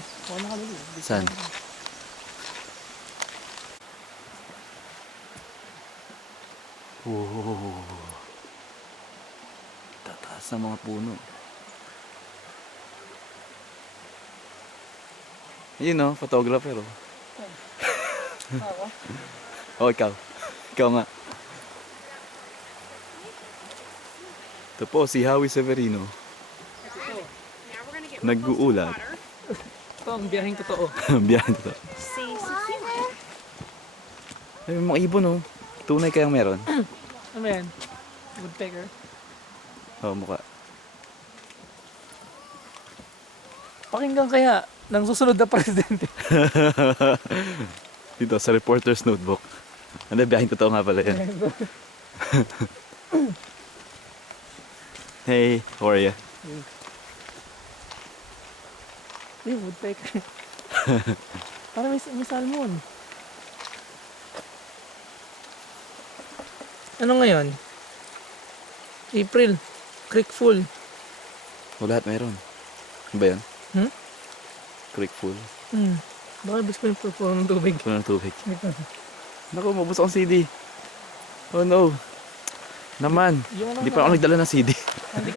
Ako nakaluli. Saan? Oh. Tataas ng mga puno. Yun no, photographer oh. Ako? Oh, ikaw. Ikaw nga. Ito po si Howie Severino. Nag-uulat. Ito ang biyaheng totoo. Biyahe to. Ay, may mga ibon oh. Tunay kayang meron. Ano yan? Woodpecker? Oh, mukha. Pakinggan kaya ng susunod na presidente. Dito sa reporter's notebook. Ano, biyaheng totoo nga pala yan. Hey, how are you? Uy, woodpecker. Parang may salmon. Ano ngayon? April. Creek full. O lahat meron. Ano ba yan? Creek full. Baka ibig sabihin puno ng tubig. Puno ng tubig. Naku, mabos akong CD. Oh no. Naman. Yung ano Hindi pa ako nagdala ng CD.